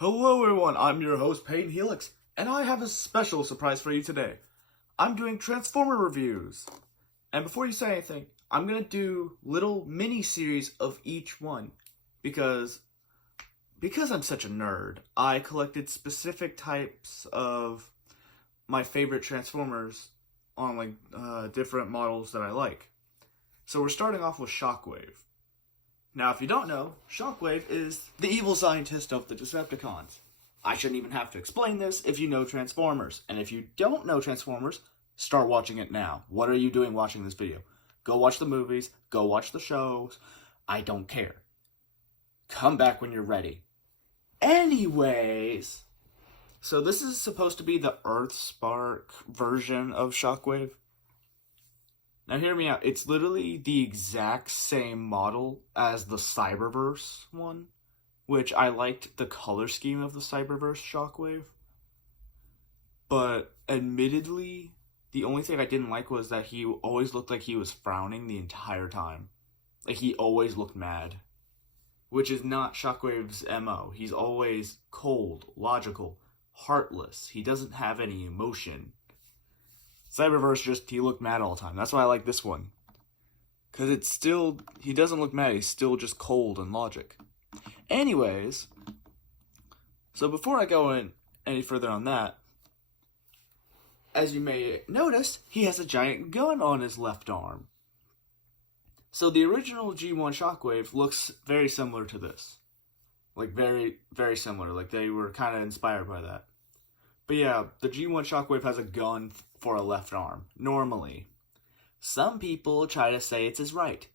Hello everyone, I'm your host Payne Helix, and I have a special surprise for you today. I'm doing Transformer reviews. And before you say anything, I'm going to do little mini-series of each one. Because I'm such a nerd, I collected specific types of my favorite Transformers on different models that I like. So we're starting off with Shockwave. Now, if you don't know, Shockwave is the evil scientist of the Decepticons. I shouldn't even have to explain this if you know Transformers. And if you don't know Transformers, start watching it now. What are you doing watching this video? Go watch the movies, go watch the shows. I don't care. Come back when you're ready. Anyways, so this is supposed to be the Earthspark version of Shockwave. Now hear me out, it's literally the exact same model as the Cyberverse one, which I liked the color scheme of the Cyberverse Shockwave. But admittedly, the only thing I didn't like was that he always looked like he was frowning the entire time. Like he always looked mad. Which is not Shockwave's MO. He's always cold, logical, heartless. He doesn't have any emotion. Cyberverse he looked mad all the time. That's why I like this one. Because he doesn't look mad, he's still just cold and logic. Anyways, so before I go in any further on that, as you may notice, he has a giant gun on his left arm. So the original G1 Shockwave looks very similar to this. Like very, very similar. Like they were kind of inspired by that. But yeah, the G1 Shockwave has a gun for a left arm, normally. Some people try to say it's his right.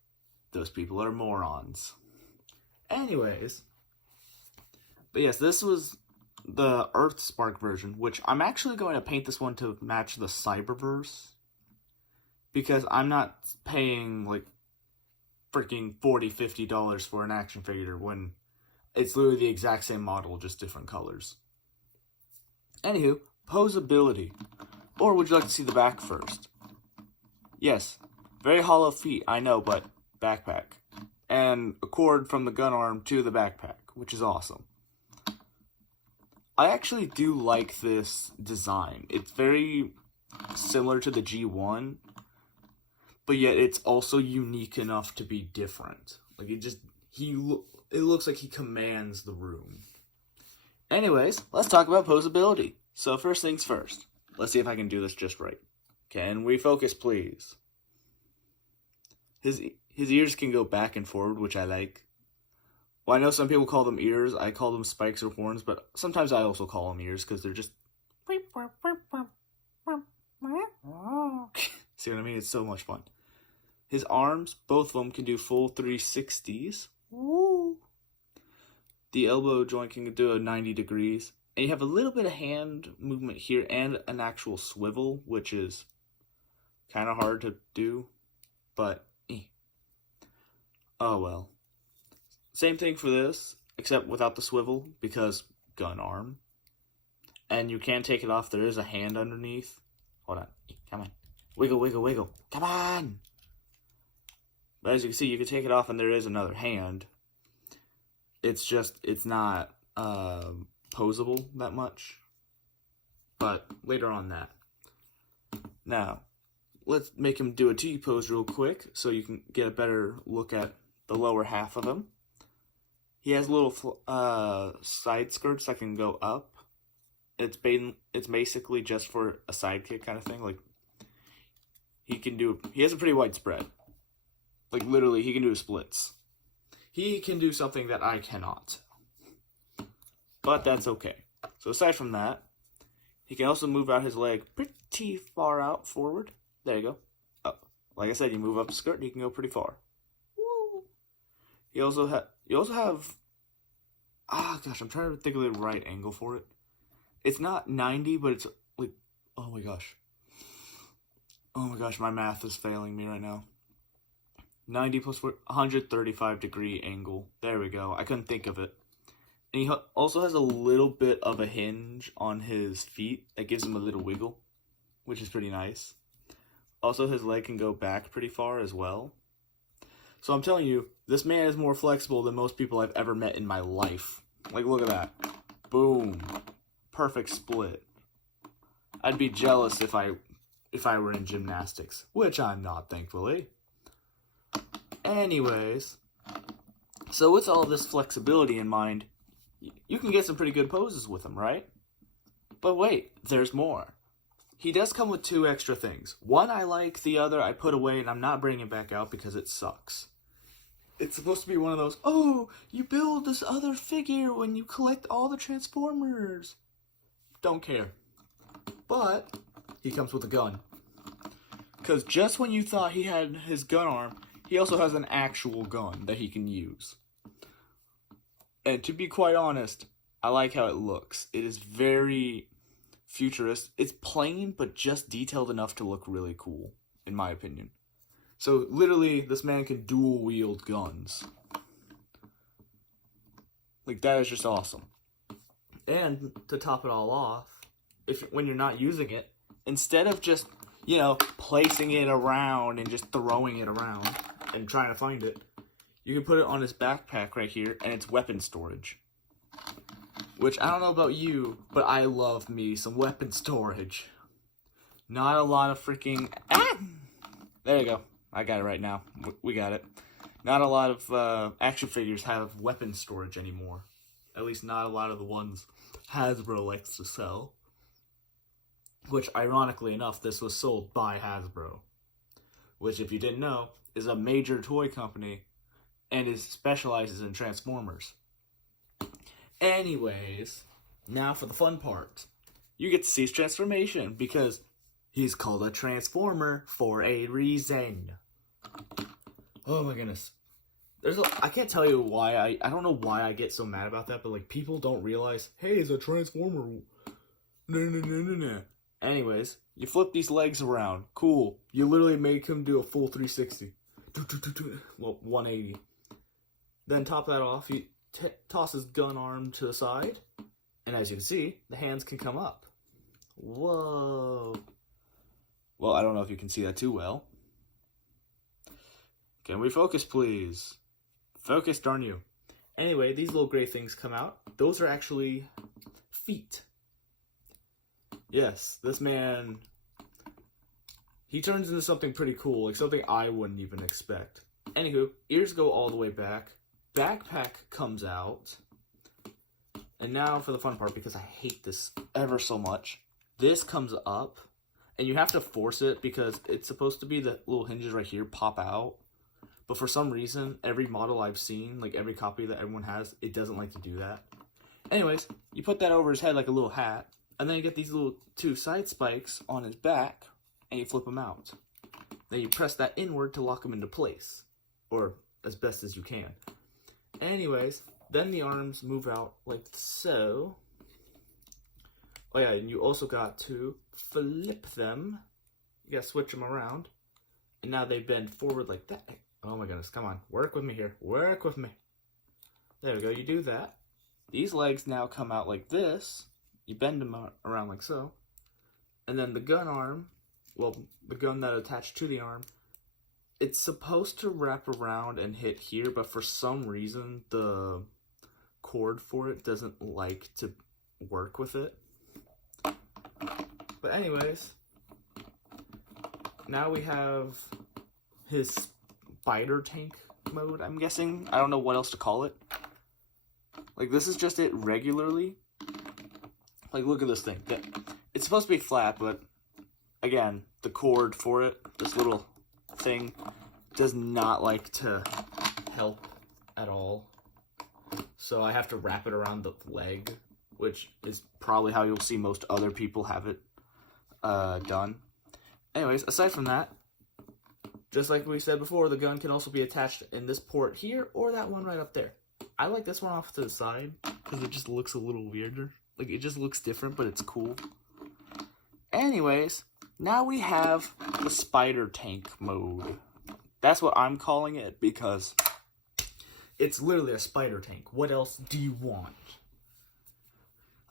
Those people are morons. Anyways. But yes, this was the Earthspark version, which I'm actually going to paint this one to match the Cyberverse. Because I'm not paying like freaking $40-$50 for an action figure when it's literally the exact same model, just different colors. Anywho, posability. Or would you like to see the back first? Yes, very hollow feet, I know, but backpack. And a cord from the gun arm to the backpack, which is awesome. I actually do like this design. It's very similar to the G1, but yet it's also unique enough to be different. Like it looks like he commands the room. Anyways, let's talk about posability. So first things first. Let's see if I can do this just right. Can we focus, please? His ears can go back and forward, which I like. Well, I know some people call them ears. I call them spikes or horns, but sometimes I also call them ears because they're just... See what I mean? It's so much fun. His arms, both of them, can do full 360s. Woo! The elbow joint can do a 90 degrees. And you have a little bit of hand movement here and an actual swivel, which is kind of hard to do, but oh well. Same thing for this, except without the swivel, because gun arm. And you can take it off, there is a hand underneath. Hold on, come on. Wiggle, wiggle, wiggle. Come on! But as you can see, you can take it off and there is another hand. It's not posable that much, but later on that. Now, let's make him do a T-pose real quick so you can get a better look at the lower half of him. He has little side skirts that can go up. It's basically just for a sidekick kind of thing. Like he has a pretty wide spread. Like literally, he can do splits. He can do something that I cannot. But that's okay. So aside from that, he can also move out his leg pretty far out forward. There you go. Oh, like I said, you move up the skirt and you can go pretty far. Woo! You also have... gosh, I'm trying to think of the right angle for it. It's not 90, but it's like... Oh my gosh. Oh my gosh, my math is failing me right now. 90 plus 135 degree angle. There we go. I couldn't think of it. And he also has a little bit of a hinge on his feet that gives him a little wiggle, which is pretty nice. Also, his leg can go back pretty far as well. So I'm telling you, this man is more flexible than most people I've ever met in my life. Like, look at that. Boom. Perfect split. I'd be jealous if I were in gymnastics, which I'm not, thankfully. Anyways, so with all this flexibility in mind, you can get some pretty good poses with him, right? But wait, there's more. He does come with 2 extra things. One I like, the other I put away, and I'm not bringing it back out because it sucks. It's supposed to be one of those, oh, you build this other figure when you collect all the Transformers. Don't care. But he comes with a gun. Because just when you thought he had his gun arm, he also has an actual gun that he can use. And to be quite honest, I like how it looks. It is very futurist. It's plain, but just detailed enough to look really cool, in my opinion. So literally, this man can dual wield guns. Like, that is just awesome. And to top it all off, when you're not using it, instead of just, placing it around and just throwing it around and trying to find it, you can put it on his backpack right here, and it's weapon storage. Which, I don't know about you, but I love me some weapon storage. Not a lot of freaking... There you go. I got it right now. We got it. Not a lot of action figures have weapon storage anymore. At least not a lot of the ones Hasbro likes to sell. Which, ironically enough, this was sold by Hasbro. Which, if you didn't know, is a major toy company and specializes in Transformers. Anyways, now for the fun part. You get to see his transformation because he's called a Transformer for a reason. Oh my goodness. I can't tell you why, I don't know why I get so mad about that, but like people don't realize, hey, it's a Transformer. No. Anyways, you flip these legs around. Cool. You literally make him do a full 360. Well, 180. Then top that off, you toss his gun arm to the side, and as you can see, the hands can come up. Whoa. Well, I don't know if you can see that too well. Can we focus, please? Focus, darn you. Anyway, these little gray things come out. Those are actually feet. Yes, this man, he turns into something pretty cool, like something I wouldn't even expect. Anywho, ears go all the way back. Backpack comes out. And now for the fun part, because I hate this ever so much. This comes up, and you have to force it because it's supposed to be the little hinges right here pop out. But for some reason, every model I've seen, like every copy that everyone has, it doesn't like to do that. Anyways, you put that over his head like a little hat, and then you get these little 2 side spikes on his back, and you flip them out. Then you press that inward to lock them into place, or as best as you can. Anyways, then the arms move out like so. Oh yeah, and you also got to flip them. You gotta switch them around. And now they bend forward like that. Oh my goodness, come on. Work with me here. Work with me. There we go, you do that. These legs now come out like this. You bend them around like so. And then the gun arm, well, the gun that attached to the arm, it's supposed to wrap around and hit here, but for some reason, the cord for it doesn't like to work with it. But anyways, now we have his spider tank mode, I'm guessing. I don't know what else to call it. Like, this is just it regularly. Like, look at this thing. It's supposed to be flat, but again, the cord for it, this little thing, does not like to help at all. So I have to wrap it around the leg, which is probably how you'll see most other people have it done. Anyways, aside from that, just like we said before, the gun can also be attached in this port here or that one right up there. I like this one off to the side because it just looks a little weirder. Like, it just looks different, but it's cool. Anyways, now we have the spider tank mode. That's what I'm calling it because it's literally a spider tank. What else do you want?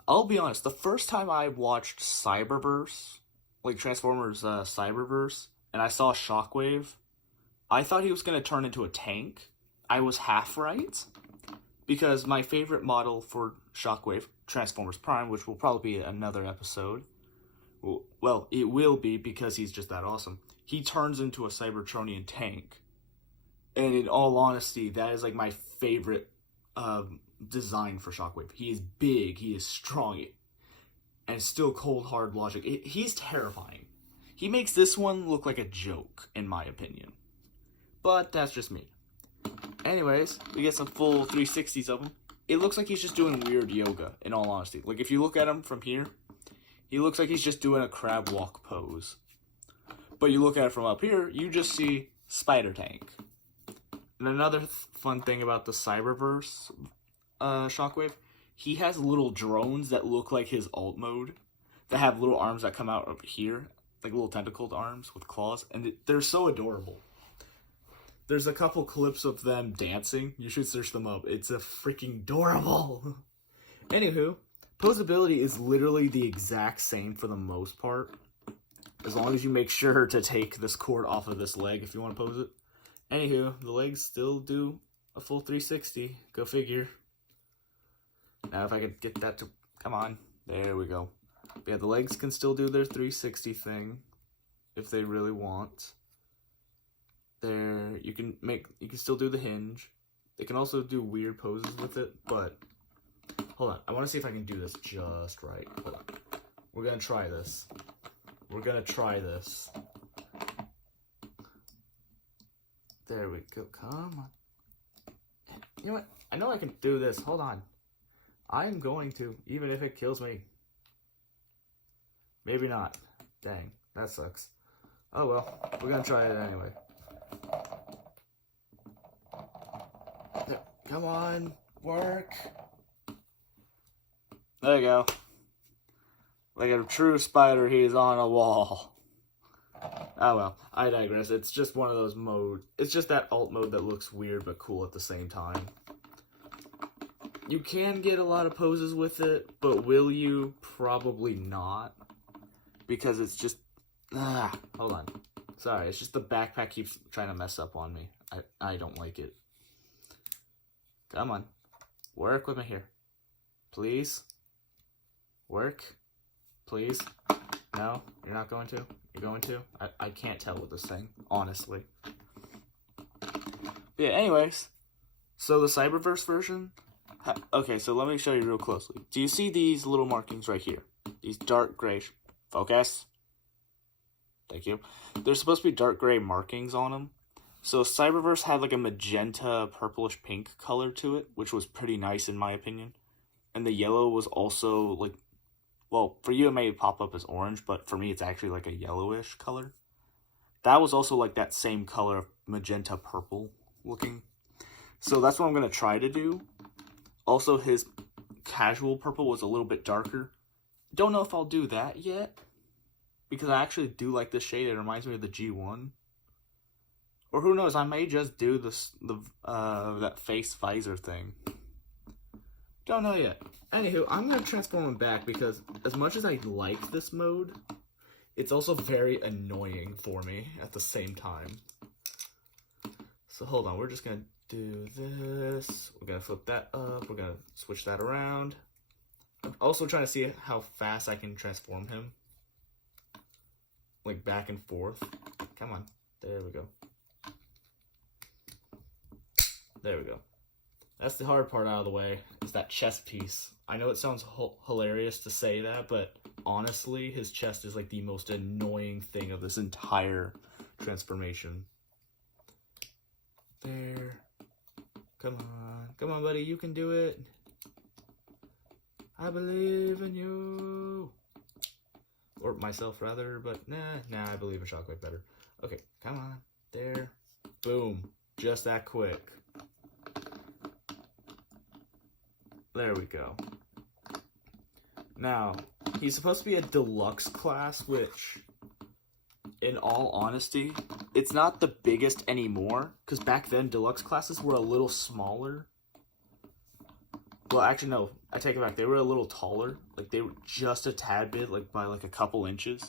I'll be honest, the first time I watched Cyberverse, like Transformers Cyberverse, and I saw Shockwave, I thought he was going to turn into a tank. I was half right. because my favorite model for Shockwave, Transformers Prime, which will probably be another episode, well, it will be because he's just that awesome. He turns into a Cybertronian tank. And in all honesty, that is like my favorite design for Shockwave. He is big, he is strong, and still cold hard logic. He's terrifying. He makes this one look like a joke, in my opinion. But that's just me. Anyways, we get some full 360s of him. It looks like he's just doing weird yoga, in all honesty. Like, if you look at him from here, he looks like he's just doing a crab walk pose. But you look at it from up here, you just see Spider Tank. And another fun thing about the Cyberverse Shockwave, he has little drones that look like his alt mode, that have little arms that come out of here, like little tentacled arms with claws, and they're so adorable. There's a couple clips of them dancing. You should search them up. It's a freaking adorable. Anywho, posability is literally the exact same for the most part, as long as you make sure to take this cord off of this leg if you want to pose it. Anywho, the legs still do a full 360. Go figure. Now if I could get that to... Come on. There we go. But yeah, the legs can still do their 360 thing if they really want. There, you can still do the hinge. They can also do weird poses with it, but... Hold on. I want to see if I can do this just right. Hold on. We're going to try this. We're going to try this. There we go. Come on. You know what? I know I can do this. Hold on. I'm going to, even if it kills me. Maybe not. Dang. That sucks. Oh well. We're going to try it anyway. There. Come on. Work. There you go. Like a true spider, he's on a wall. Oh well, I digress. It's just one of those modes. It's just that alt mode that looks weird but cool at the same time. You can get a lot of poses with it, but will you? Probably not. Because it's just... hold on. Sorry, it's just the backpack keeps trying to mess up on me. I don't like it. Come on. Work with me here. Please. Work. Please. No, you're not going to? You're going to? I can't tell with this thing, honestly. But yeah, anyways. So the Cyberverse version... Okay, so let me show you real closely. Do you see these little markings right here? These dark gray... Focus. Thank you. There's supposed to be dark gray markings on them. So Cyberverse had like a magenta, purplish pink color to it, which was pretty nice in my opinion. And the yellow was also like... Well, for you it may pop up as orange, but for me it's actually like a yellowish color. That was also like that same color of magenta purple looking. So that's what I'm going to try to do. Also, his casual purple was a little bit darker. Don't know if I'll do that yet, because I actually do like this shade. It reminds me of the G1. Or who knows, I may just do that face visor thing. Don't know yet. Anywho, I'm going to transform him back because as much as I like this mode, it's also very annoying for me at the same time. So hold on, we're just going to do this. We're going to flip that up. We're going to switch that around. I'm also trying to see how fast I can transform him. Like back and forth. Come on. There we go. There we go. That's the hard part out of the way, is that chest piece. I know it sounds hilarious to say that, but honestly, his chest is like the most annoying thing of this entire transformation. There. Come on. Come on, buddy. You can do it. I believe in you. Or myself, rather, but nah, I believe in Shockwave better. Okay, come on. There. Boom. Just that quick. There we go. Now, he's supposed to be a deluxe class, which, in all honesty, it's not the biggest anymore, because back then, deluxe classes were a little smaller. Well, actually, no, I take it back. They were a little taller. Like, they were just a tad bit, like, by, like, a couple inches.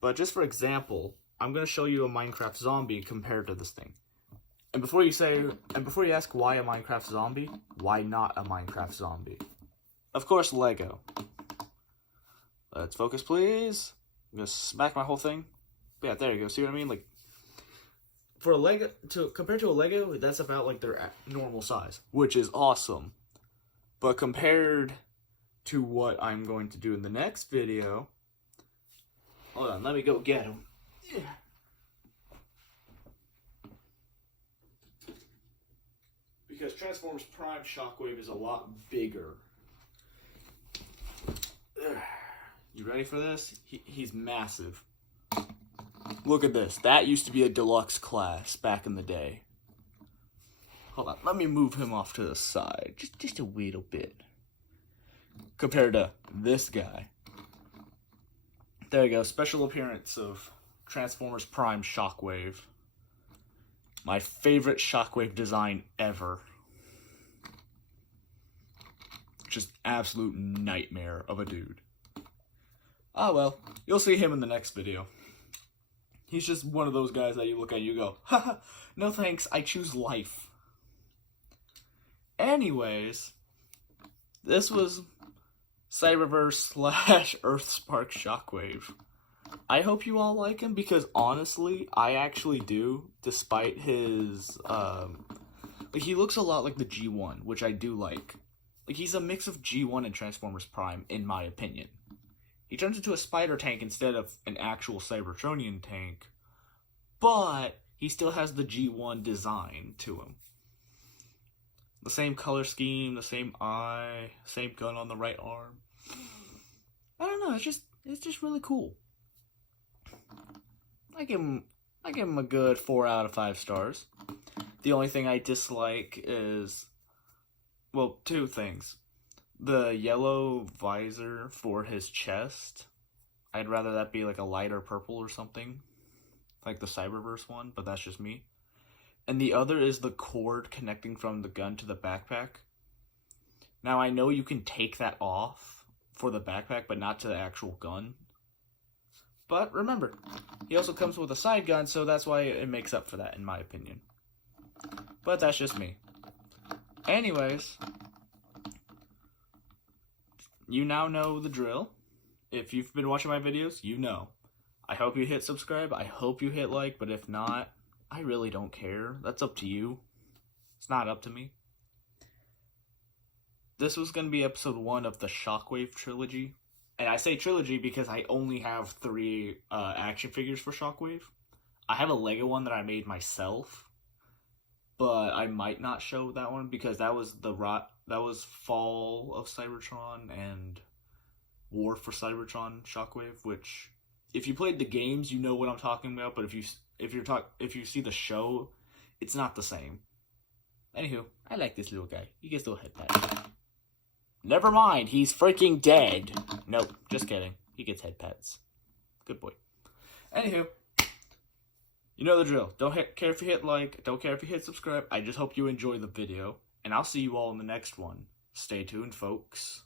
But just for example, I'm going to show you a Minecraft zombie compared to this thing. And before you ask why a Minecraft zombie, why not a Minecraft zombie? Of course, Lego. Let's focus, please. I'm gonna smack my whole thing. Yeah, there you go. See what I mean? Like, for a Lego, compared to a Lego, that's about like their normal size, which is awesome. But compared to what I'm going to do in the next video, hold on, let me go get him. Yeah. Because Transformers Prime Shockwave is a lot bigger. You ready for this? He's massive. Look at this. That used to be a deluxe class back in the day. Hold on. Let me move him off to the side. Just a little bit. Compared to this guy. There you go. Special appearance of Transformers Prime Shockwave. My favorite Shockwave design ever. Just absolute nightmare of a dude. Ah well, you'll see him in the next video. He's just one of those guys that you look at and you go, haha, no thanks, I choose life. Anyways, this was Cyberverse / Earthspark Shockwave. I hope you all like him because honestly, I actually do, despite his, like he looks a lot like the G1, which I do like. Like he's a mix of G1 and Transformers Prime, in my opinion. He turns into a spider tank instead of an actual Cybertronian tank, but he still has the G1 design to him. The same color scheme, the same eye, same gun on the right arm. I don't know, it's just really cool. I give him a good 4 out of 5 stars. The only thing I dislike is, well, 2 things. The yellow visor for his chest, I'd rather that be like a lighter purple or something, like the Cyberverse one, but that's just me. And the other is the cord connecting from the gun to the backpack. Now I know you can take that off for the backpack, but not to the actual gun. But remember, he also comes with a side gun, so that's why it makes up for that, in my opinion. But that's just me. Anyways, you now know the drill. If you've been watching my videos, you know. I hope you hit subscribe. I hope you hit like, but if not, I really don't care. That's up to you. It's not up to me. This was going to be episode 1 of the Shockwave trilogy. And I say trilogy because I only have 3 action figures for Shockwave. I have a Lego one that I made myself, but I might not show that one because that was Fall of Cybertron and War for Cybertron Shockwave. Which, if you played the games, you know what I'm talking about. But if you see the show, it's not the same. Anywho, I like this little guy. He gets little head pats. Never mind, he's freaking dead. Nope, just kidding. He gets head pats. Good boy. Anywho, you know the drill. Don't care if you hit like, don't care if you hit subscribe. I just hope you enjoy the video, and I'll see you all in the next one. Stay tuned, folks.